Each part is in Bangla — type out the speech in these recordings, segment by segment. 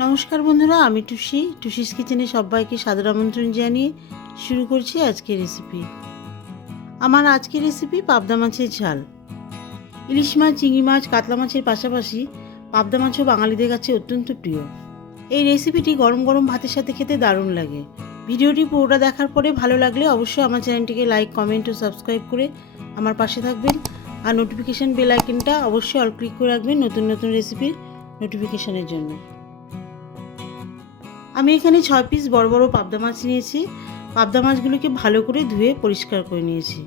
নমস্কার বন্ধুরা, আমি টুসিস কিচেনে সবাইকে সাদর আমন্ত্রণ জানিয়ে শুরু করছি আজকের রেসিপি। আমার আজকের রেসিপি পাবদা মাছের ঝাল। ইলিশ মাছ, চিংড়ি মাছ, কাতলা মাছের পাশাপাশি পাবদা মাছও বাঙালিদের কাছে অত্যন্ত প্রিয়। এই রেসিপিটি গরম গরম ভাতের সাথে খেতে দারুণ লাগে। ভিডিওটি পুরোটা দেখার পরে ভালো লাগলে অবশ্যই আমার চ্যানেলটিকে লাইক, কমেন্ট ও সাবস্ক্রাইব করে আমার পাশে থাকবেন। আর নোটিফিকেশান বেল আইকনটা অবশ্যই অল ক্লিক করে রাখবেন নতুন নতুন রেসিপির নোটিফিকেশানের জন্য। আমি এখানে 6 পিস বড় বড় পাবদা মাছ নিয়েছি। পাবদা মাছগুলোকে ভালো করে ধুয়ে পরিষ্কার করে নিয়েছি।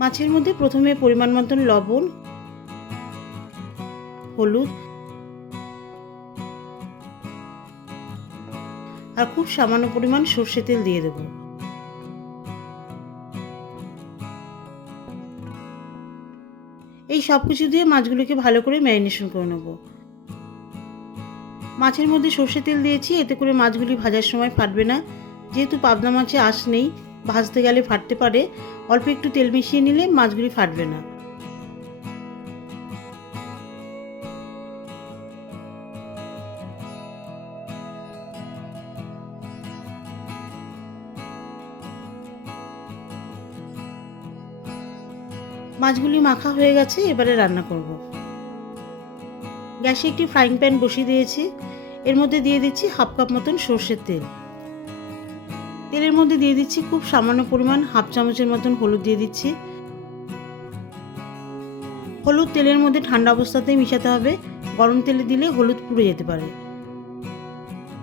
মাছের মধ্যে প্রথমে পরিমাণ মতন লবণ, হলুদ আর খুব সামান্য পরিমাণ সর্ষে তেল দিয়ে দেব। এই সব কিছু দিয়ে মাছগুলোকে ভালো করে ম্যারিনেশন করে নেব। মাছের মধ্যে সর্ষে তেল দিয়েছি, এতে করে মাছগুলি ভাজার সময় ফাটবে না। যেহেতু পাবদা মাছে আঁশ নেই, ভাজতে গেলে ফাটতে পারে, অল্প একটু তেল মিশিয়ে নিলে মাছগুলি ফাটবে না। মাছগুলি মাখা হয়ে গেছে, এবারে রান্না করব। গ্যাসে একটি ফ্রাইং প্যান বসিয়ে দিয়েছি। এর মধ্যে দিয়ে দিচ্ছি হাফ কাপ মতন সর্ষের তেল। তেলের মধ্যে দিয়ে দিচ্ছি খুব সামান্য পরিমাণ হাফ চামচের মতন হলুদ দিয়ে দিচ্ছি। হলুদ তেলের মধ্যে ঠান্ডা অবস্থাতেই মিশাতে হবে, গরম তেলে দিলে হলুদ পুড়ে যেতে পারে।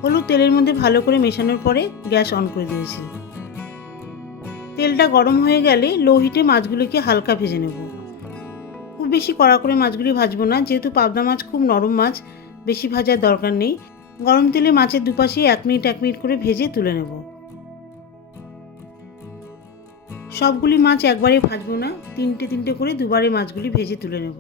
হলুদ তেলের মধ্যে ভালো করে মেশানোর পরে গ্যাস অন করে দিয়েছি। তেলটা গরম হয়ে গেলে লো হিটে মাছগুলোকে হালকা ভেজে নেব। খুব বেশি কড়া করে মাছগুলি ভাজবো না, যেহেতু পাবদা মাছ খুব নরম মাছ, বেশি ভাজার দরকার নেই। গরম তেলে মাছের দুপাশে 1 মিনিট 1 মিনিট করে ভেজে তুলে নেব। সবগুলি মাছ একবারে ভাজবো না, তিনটে তিনটে করে দুবারে মাছগুলি ভেজে তুলে নেব।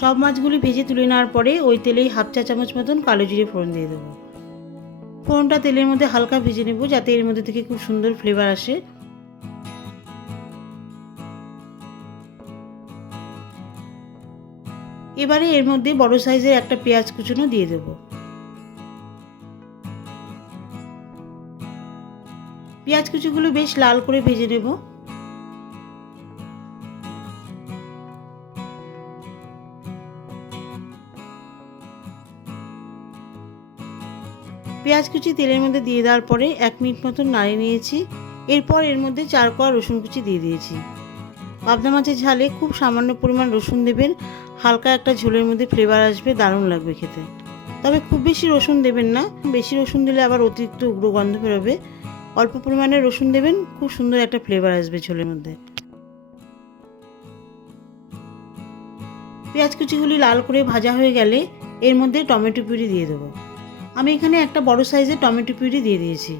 সব মাছগুলি ভেজে তুলে নেওয়ার পরে ওই তেলেই হাফ চা চামচ মতন কালো জিরে ফোড়ন দিয়ে দেবো। ফোড়নটা তেলের মধ্যে হালকা ভেজে নেব, যাতে এর মধ্যে থেকে খুব সুন্দর ফ্লেভার আসে। এবারে এর মধ্যে বড় সাইজের একটা পেঁয়াজ কুচনো দিয়ে দেব। পেঁয়াজ কুচিগুলো বেশ লাল করে ভেজে নেব। পেঁয়াজ কুচি তেলের মধ্যে দিয়ে দেওয়ার পরে 1 মিনিট মতন নাড়িয়ে নিয়েছি। এরপর এর মধ্যে 4 কোয়া রসুন কুচি দিয়ে দিয়েছি। পাবদা মাছের ঝালে খুব সামান্য পরিমাণ রসুন দেবেন, হালকা একটা ঝোলের মধ্যে ফ্লেভার আসবে, দারুণ লাগবে খেতে। তবে খুব বেশি রসুন দেবেন না, বেশি রসুন দিলে আবার অতিরিক্ত উগ্র গন্ধ বেরোবে। অল্প পরিমাণে রসুন দেবেন, খুব সুন্দর একটা ফ্লেভার আসবে ঝোলের মধ্যে। পেঁয়াজ কুচিগুলি লাল করে ভাজা হয়ে গেলে এর মধ্যে টমেটো পিউরি দিয়ে দেবো। আমি এখানে একটা বড় সাইজের টমেটো পিউরি দিয়ে দিয়েছি।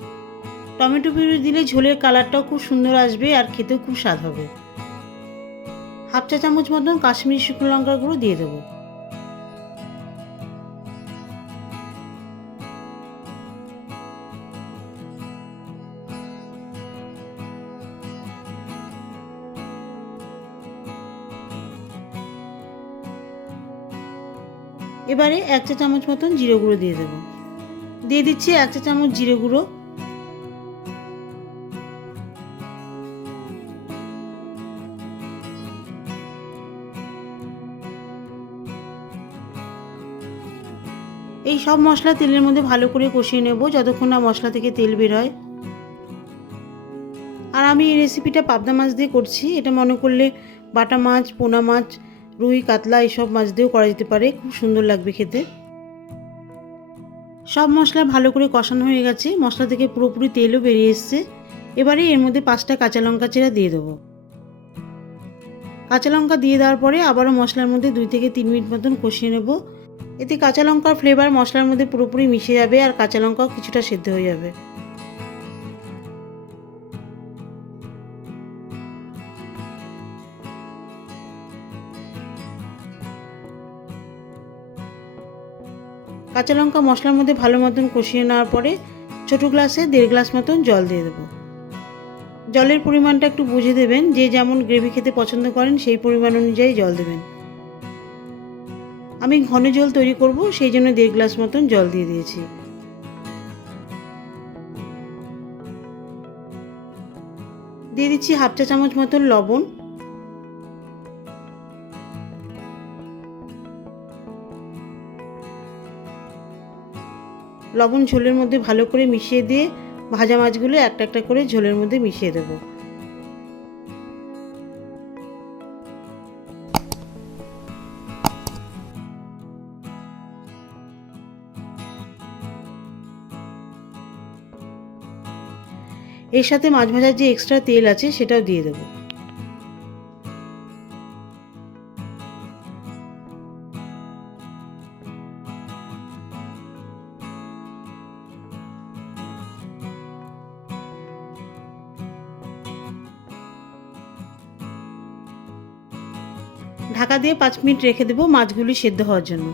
টমেটো পিউরি দিলে ঝোলের কালারটাও খুব সুন্দর আসবে আর খেতেও খুব স্বাদ হবে। হাফ চা চামচ মতন কাশ্মীরি শুকনো লঙ্কার গুঁড়ো দিয়ে দেবো। এবারে 1 চা চামচ মতন জিরে গুঁড়ো দিয়ে দেবো। দিয়ে দিচ্ছি 1 চা চামচ জিরে গুঁড়ো। এই সব মশলা তেলের মধ্যে ভালো করে কষিয়ে নেব যতক্ষণ না মশলা থেকে তেল বের হয়। আর আমি এই রেসিপিটা পাবদা মাছ দিয়ে করছি। এটা মনে করলে বাটা মাছ, পোনা মাছ, রুই, কাতলা এইসব মাছ দিয়েও করা যেতে পারে, খুব সুন্দর লাগবে খেতে। সব মশলা ভালো করে কষানো হয়ে গেছে, মশলা থেকে পুরোপুরি তেলও বেরিয়ে এসছে। এবারে এর মধ্যে 5টা কাঁচা লঙ্কা চেরা দিয়ে দেবো। কাঁচা লঙ্কা দিয়ে দেওয়ার পরে আবারও মশলার মধ্যে 2 থেকে 3 মিনিট মতন কষিয়ে নেব। এতে কাঁচা লঙ্কার ফ্লেভার মশলার মধ্যে পুরোপুরি মিশে যাবে আর কাঁচা লঙ্কাও কিছুটা সেদ্ধ হয়ে যাবে। কাঁচা লঙ্কা মশলার মধ্যে ভালো মতন কষিয়ে নেওয়ার পরে ছোটো গ্লাসে 1.5 গ্লাস মতন জল দিয়ে দেবো। জলের পরিমাণটা একটু বুঝে দেবেন, যে যেমন গ্রেভি খেতে পছন্দ করেন সেই পরিমাণ অনুযায়ী জল দেবেন। আমি ঘন ঝোল তৈরি করব, সেই জন্য 1.5 গ্লাস মতন জল দিয়ে দিয়েছি। দিয়ে দিচ্ছি 1/2 চা চামচ মতন লবণ। লবণ ঝোলের মধ্যে ভালো করে মিশিয়ে দিয়ে ভাজা মাছগুলো একটা একটা করে ঝোলের মধ্যে মিশিয়ে দেব। এর সাথে মাছ ভাজার যে এক্সট্রা তেল আছে সেটাও দিয়ে দেব। ঢাকা দিয়ে 5 মিনিট রেখে দেবো মাছগুলি সেদ্ধ হওয়ার জন্য।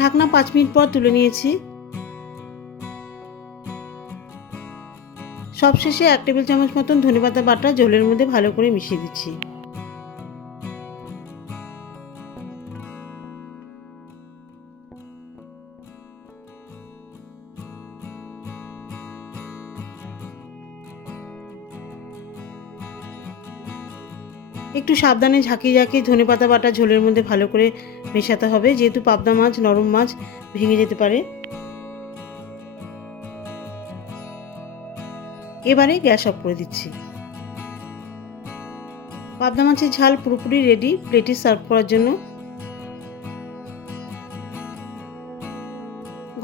ঢাকনা 5 মিনিট পর তুলে নিয়েছি। সবশেষে 1 টেবিল চামচ মতন ধনেপাতা বাটা ঝোলের মধ্যে ভালো করে মিশিয়ে দিচ্ছি। একটু সাবধানে ঝাঁকিয়ে ঝাঁকিয়ে ধনেপাতা বাটা ঝোলের মধ্যে ভালো করে মেশাতে হবে, যেহেতু পাবদা মাছ নরম মাছ, ভেঙে যেতে পারে। এবারে গ্যাস অফ করে দিচ্ছি। পাবদা মাছের ঝাল পুরোপুরি রেডি প্লেটে সার্ভ করার জন্য।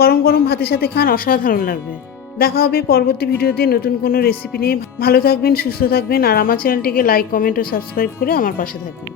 গরম গরম ভাতের সাথে খান, অসাধারণ লাগবে। দেখা হবে পরবর্তী ভিডিওতে নতুন কোনো রেসিপি নিয়ে। ভালো থাকবেন, সুস্থ থাকবেন আর আমার চ্যানেলটিকে লাইক, কমেন্ট ও সাবস্ক্রাইব করে আমার পাশে থাকবেন।